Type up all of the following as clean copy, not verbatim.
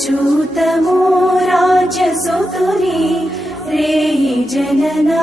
చూతము రాజసుతుని రేయి జననామాయను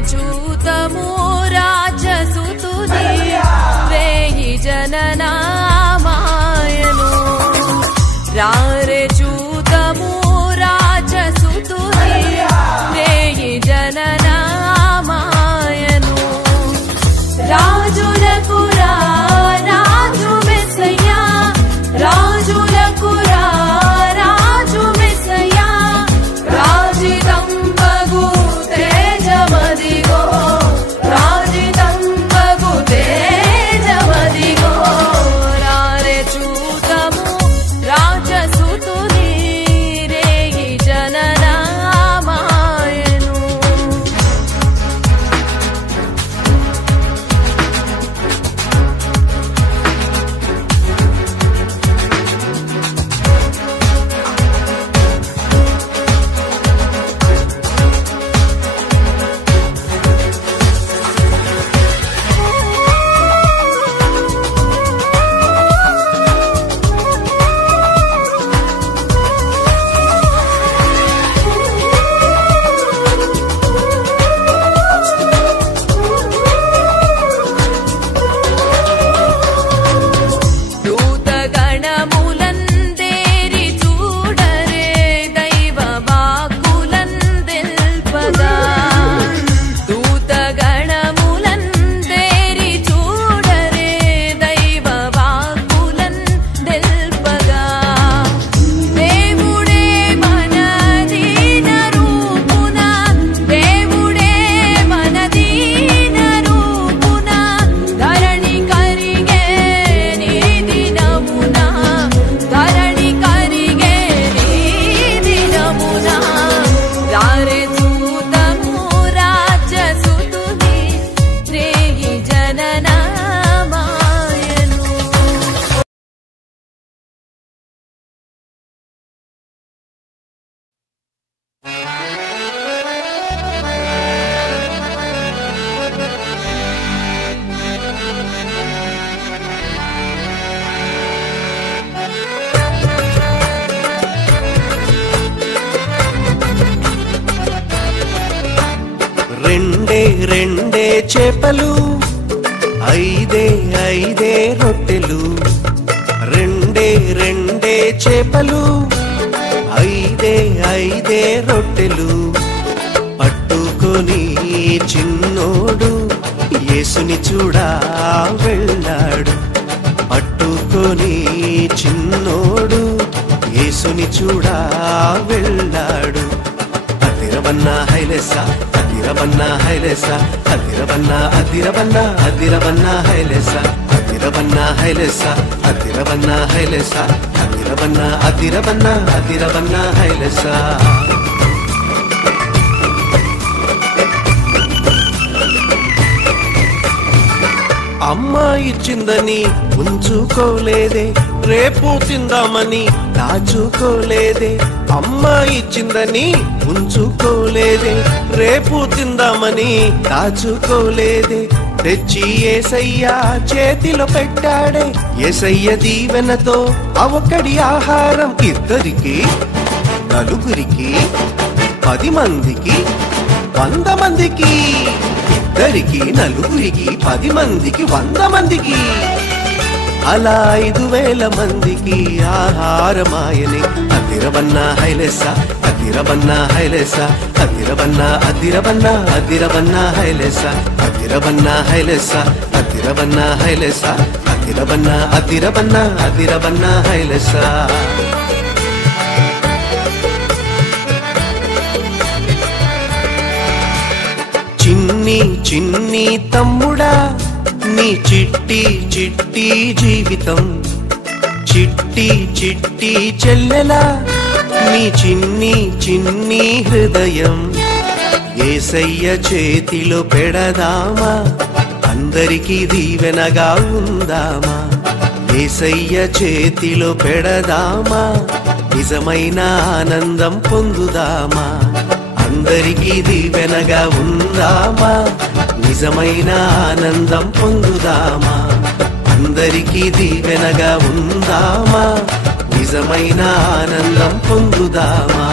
చూతము రాజసుతుని రేయి జననామాయను రారే చూతము రాజసుతుని రేయి జననామాయను రాజులకు రాజు మెస్సయ్యా రాజులకు రాజు మెస్సయ్యా రాజితంబగు తేజమదిగో రాజితంబగు తేజమదిగో రారే చూతము రాజసుతుని రేయి జననామాయను రెండే చేపలు ఐదే రొట్టెలు రెండే చేపలు ఐదే రొట్టెలు పట్టుకొని చిన్నోడు యేసుని చూడా వెళ్ళాడు పట్టుకొని చిన్నోడు యేసుని చూడా వెళ్ళాడు అదిరవన్నా హైలెసా అదిరవన్నా హైలెసా అదిరవన్నా అదిరవన్నా అదిరవన్నా హైలెసా అదిరవన్నా హైలెసా అదిరవన్నా హైలెసా అదిరవన్నా అదిరవన్నా అదిరవన్నా హైలెసా అమ్మ ఇచ్చిందని ఉంచుకోలేదే రేపు తిందామని దాచుకోలేదే అమ్మ ఇచ్చిందని ఉంచుకోలేదే రేపు తిందామని దాచుకోలేదే తెచ్చి యేసయ్య చేతిలో పెట్టాడే యేసయ్య దీవెనతో అవకడి ఆహారం ఇద్దరికి నలుగురికి 10 మందికి 100 మందికి ఇద్దరికి నలుగురికి 10 మందికి 100 మందికి అలా 5000 మందికి ఆహారమాయని అదిరవన్నా హైలెసా అదిరవన్నా హైలెసా అదిరవన్నా అదిరవన్నా అదిరవన్నా హైలెసా అదిరవన్నా హైలెసా అదిరవన్నా హైలెసా అదిరవన్నా అదిరవన్నా అదిరవన్నా హైలెసా చిన్ని తమ్ముడా నీ చిట్టి చిట్టి జీవితం చిట్టి చిట్టి చెల్లెలా నీ చిన్ని చిన్ని హృదయం యేసయ్య చేతిలో పెడదామా అందరికీ దీవెనగా ఉందామా యేసయ్య చేతిలో పెడదామా నిజమైన ఆనందం పొందుదామా అందరికీ దీవెనగా ఉందామా నిజమైన ఆనందం పొందుదామా అందరికీ దీవెనగా ఉందామా నిజమైన ఆనందం పొందుదామా